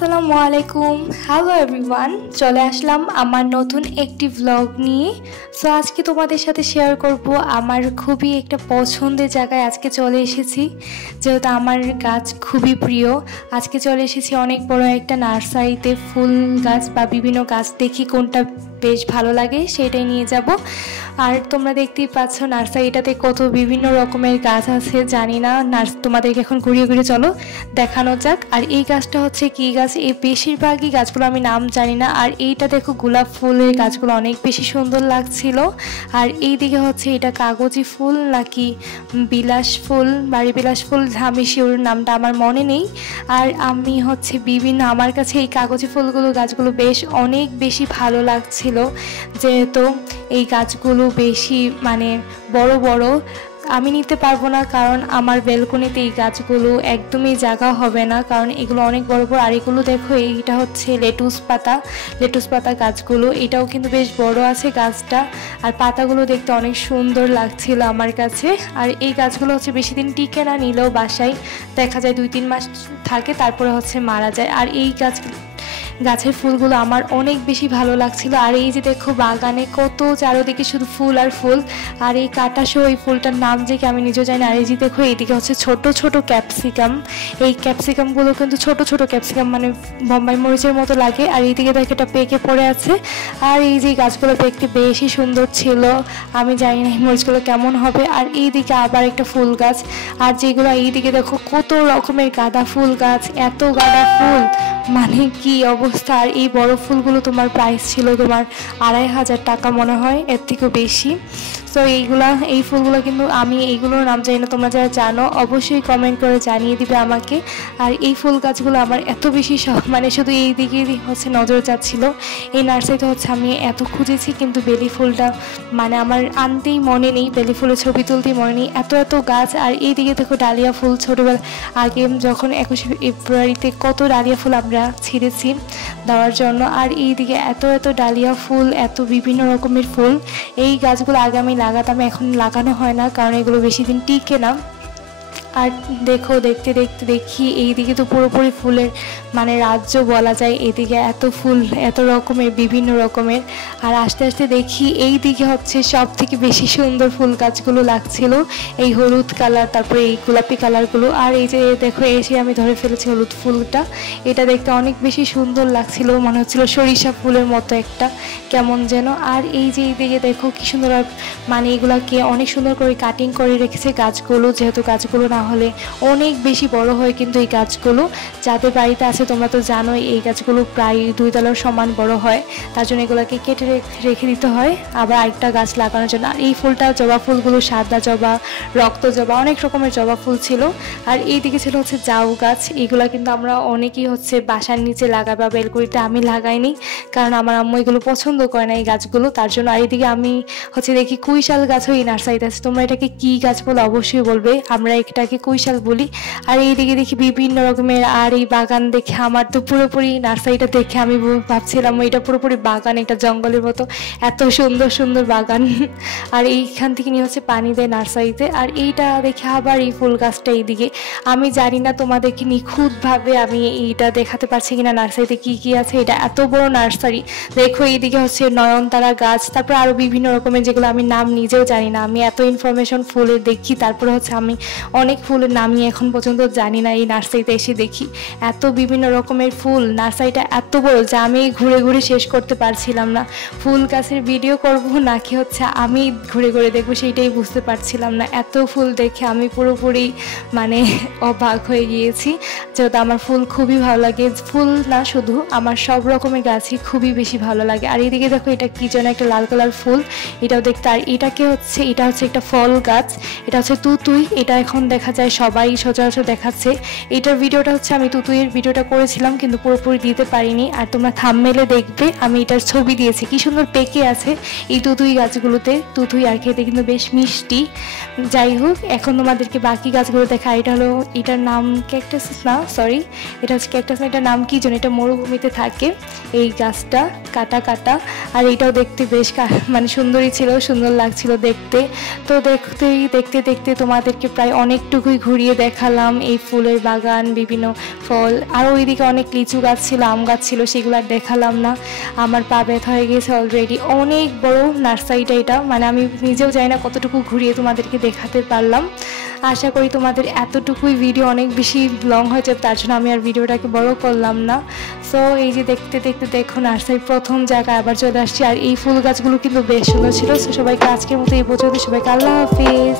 আসসালামু আলাইকুম। Hello everyone, চলে আসলাম আমার নতুন একটি ব্লগ নিয়ে। সো আজকে তোমাদের সাথে শেয়ার করব আমার খুবই একটা পছন্দের জায়গায় আজকে চলে এসেছি, যেহেতু আমার গাছ খুবই প্রিয়। আজকে চলে এসেছি অনেক বড় একটা নার্সারিতে, ফুল গাছ বা বিভিন্ন গাছ দেখি কোনটা বেশ ভালো লাগে সেটাই নিয়ে যাব। আর তোমরা দেখতেই পাচ্ছ নার্সারিটাতে কত বিভিন্ন রকমের গাছ আছে, জানি না তোমাদেরকে এখন ঘুরিয়ে ঘুরিয়ে চলো দেখানো যাক। আর এই গাছটা হচ্ছে কি গাছ, এই বেশিরভাগই গাছগুলো আমি নাম জানি না। আর এইটা দেখো গোলাপ ফুলের গাছগুলো অনেক বেশি সুন্দর লাগছিল। আর এই দিকে হচ্ছে এটা কাগজি ফুল নাকি বিলাস ফুল, বাড়ি বিলাস ফুল, আমি শিওর নামটা আমার মনে নেই। আর আমি হচ্ছে বিভিন্ন, আমার কাছে এই কাগজি ফুলগুলো গাছগুলো বেশ অনেক বেশি ভালো লাগছিল, যেহেতু এই গাছগুলো বেশি বড় বড় আমি নিতে পারবো না, কারণ আমার বেলকনিতে এই গাছগুলো একদমই জায়গা হবে না, কারণ এগুলো অনেক বড় বড়। আর এগুলো দেখো, এইটা হচ্ছে লেটুস পাতা গাছগুলো, এটাও কিন্তু বেশ বড় আছে গাছটা। আর পাতাগুলো দেখতে অনেক সুন্দর লাগছিল আমার কাছে। আর এই গাছগুলো হচ্ছে বেশি দিন টিকে না, নিলেও বাসায় দেখা যায় 2-3 মাস থাকে, তারপরে হচ্ছে মারা যায়। আর এই গাছের ফুলগুলো আমার অনেক বেশি ভালো লাগছিল। আর এই যে দেখো বাগানে কত চারদিকে শুধু ফুল আর ফুল। আর এই কাটাসো এই ফুলটার নাম যে কি আমি নিজেও জানি না। আর এই যে দেখো এইদিকে হচ্ছে ছোট ছোট ক্যাপসিকাম, এই ক্যাপসিকামগুলো কিন্তু ছোট ছোট ক্যাপসিকাম, বোম্বাই মরিচের মতো লাগে। আর এইদিকে দেখো এটা পেকে পড়ে আছে। আর এই যে গাছগুলো দেখতে বেশি সুন্দর ছিল, আমি জানি না এই মরিচগুলো কেমন হবে। আর এইদিকে আবার একটা ফুল গাছ, আর যেগুলো এইদিকে দেখো কত রকমের গাঁদা ফুল গাছ, এত গাঁদা ফুল কি অবস্থা। আর এই বড় ফুলগুলো তোমার প্রাইস ছিল তোমার 2500 টাকা মনে হয়, এর থেকেও বেশি। সো এই ফুলগুলো কিন্তু আমি এইগুলোর নাম জানি না, তোমরা যারা জানো অবশ্যই কমেন্ট করে জানিয়ে দিবে আমাকে। আর এই ফুল গাছগুলো আমার এত বেশি শুধু এই দিকে হচ্ছে নজর যাচ্ছিল। এই নার্সারিতে হচ্ছে আমি এত খুঁজেছি, কিন্তু বেলি ফুলটা আমার আনতেই মনে নেই, বেলি ফুলের ছবি তুলতেই মনে নেই, এত এত গাছ। আর এই দিকে দেখো ডালিয়া ফুল, ছোটোবেলা আগে যখন 21শে ফেব্রুয়ারিতে কত ডালিয়া ফুল আমরা ছিঁড়েছি দেওয়ার জন্য। আর এই দিকে এত এত ডালিয়া ফুল, এত বিভিন্ন রকমের ফুল। এই গাছগুলো আগে আমি লাগাতাম, এখন লাগানো হয় না, কারণ এগুলো বেশি দিন টিকে না। আর দেখো দেখতে দেখতে দেখি এইদিকে তো পুরোপুরি ফুলের রাজ্য বলা যায়। এদিকে এত ফুল, এত রকমের, বিভিন্ন রকমের। আর আস্তে আস্তে দেখি এই দিকে হচ্ছে সব থেকে বেশি সুন্দর ফুল গাছগুলো লাগছিল, এই হলুদ কালার, তারপরে এই গোলাপি কালারগুলো। আর এই যে দেখো এসে আমি ধরে ফেলেছি হলুদ ফুলটা, এটা দেখতে অনেক বেশি সুন্দর লাগছিল, মনে হচ্ছিল সরিষা ফুলের মতো একটা কেমন যেন। আর এই যে এইদিকে দেখো কি সুন্দর, এগুলাকে অনেক সুন্দর করে কাটিং করে রেখেছে গাছগুলো, যেহেতু গাছগুলো না হলে অনেক বেশি বড় হয়। কিন্তু এই গাছগুলো যাদের বাড়িতে আছে তোমরা তো জানোই, এই গাছগুলো প্রায় 2 তলার সমান বড় হয়, তার জন্য এগুলোকে কেটে রেখে দিতে হয় আবার আরেকটা গাছ লাগানোর জন্য। আর এই ফুলটা, জবা ফুলগুলো সাদা জবা, রক্ত জবা, অনেক রকমের জবা ফুল ছিল। আর এইদিকে ছিল হচ্ছে জাউ গাছ, এগুলো কিন্তু আমরা অনেকেই হচ্ছে বাসার নিচে লাগাই বা বেলকুড়িতে, আমি লাগাইনি, কারণ আমার আম্মু এগুলো পছন্দ করে না এই গাছগুলো, তার জন্য। আর এইদিকে আমি হচ্ছে দেখি কুইশাল গাছও এই নার্সারিতে আছে, তোমরা এটাকে কী গাছ বলো অবশ্যই বলবে, আমরা এটাকে কুইশাল বলি। আর এইদিকে দেখি বিভিন্ন রকমের। আর এই বাগান দেখে আমার তো পুরোপুরি, নার্সারিটা দেখে আমি ভাবছিলাম এটা পুরোপুরি বাগান, এটা জঙ্গলের মতো, এত সুন্দর সুন্দর বাগান। আর এইখান থেকে নিয়ে হচ্ছে পানি দেয় নার্সারিতে। আর এইটা দেখে আবার এই ফুল গাছটা এইদিকে, আমি জানি না তোমাদেরকে নিখুঁতভাবে আমি এইটা দেখাতে পারছি কিনা নার্সারিতে কি কি আছে। এটা এত বড় নার্সারি, দেখো এইদিকে হচ্ছে নয়নতারা গাছ, তারপর আরও বিভিন্ন রকমের, যেগুলো আমি নাম নিজেও জানি না। আমি এত ইনফরমেশন ফুলের দেখি, তারপরে হচ্ছে আমি অনেক ফুলের নামই এখন পর্যন্ত জানি না। এই নার্সারিতে এসে দেখি এত বিভিন্ন রকমের ফুল, নার্সারিটা এত বড় যে আমি ঘুরে ঘুরে শেষ করতে পারছিলাম না। ফুল গাছের ভিডিও করব নাকি হচ্ছে আমি ঘুরে ঘুরে দেখবো সেইটাই বুঝতে পারছিলাম না। এত ফুল দেখে আমি পুরোপুরি অবাক হয়ে গিয়েছি, যেহেতু আমার ফুল খুবই ভালো লাগে। ফুল না শুধু, আমার সব রকমের গাছই খুবই বেশি ভালো লাগে। আর এইদিকে দেখো এটা কি যেন একটা লাল কালার ফুল, এটাও দেখতে। আর এটা হচ্ছে একটা ফল গাছ, এটা হচ্ছে তুতুই, এটা এখন দেখা যায় সবাই সচরাচর দেখাচ্ছে। এটার ভিডিওটা হচ্ছে আমি তুতুইয়ের ভিডিওটা করেছিলাম, কিন্তু পুরোপুরি দিতে পারিনি। আর তোমরা থাম্বনেইলে দেখবে আমি এটার ছবি দিয়েছি, কি সুন্দর পেকে আছে এই তুতুই গাছগুলোতে। তুতুই আর খেতে কিন্তু বেশ মিষ্টি। যাই হোক, এখন তোমাদেরকে বাকি গাছগুলো দেখা। এটা হলো, এটার নাম ক্যাকটাস না, সরি, এটা হচ্ছে ক্যাকটাস না, এটার নাম কি যেন, এটা মরুভূমিতে থাকে এই গাছটা, কাটা কাটা। আর এটাও দেখতে বেশ সুন্দরই ছিল, সুন্দর লাগছিল দেখতে। তো দেখতে দেখতে তোমাদেরকে প্রায় অনেকটুকু এতটুকুই ঘুরিয়ে দেখালাম এই ফুলের বাগান, বিভিন্ন ফল, আর ওইদিকে অনেক লিচু গাছ ছিল, আম গাছ ছিল, সেগুলো আর দেখালাম না। আমার পা ব্যথা হয়ে গেছে অলরেডি। অনেক বড় নার্সারিটা এটা, মানে আমি নিজেও জানি না কতটুকু ঘুরিয়ে তোমাদেরকে দেখাতে পারলাম। আশা করি তোমাদের এতটুকুই ভিডিও অনেক বেশি লং হয়ে যাবে, তার জন্য আমি আর ভিডিওটাকে বড় করলাম না। সো এই যে দেখতে দেখতে দেখো নার্সারির প্রথম জায়গায় আবার চলে আসছি। আর এই ফুল গাছগুলো কিন্তু বেশ সুন্দর ছিল। সো সবাইকে আজকের মতো এই পর্যন্ত, সবাইকে আল্লাহ হাফিজ।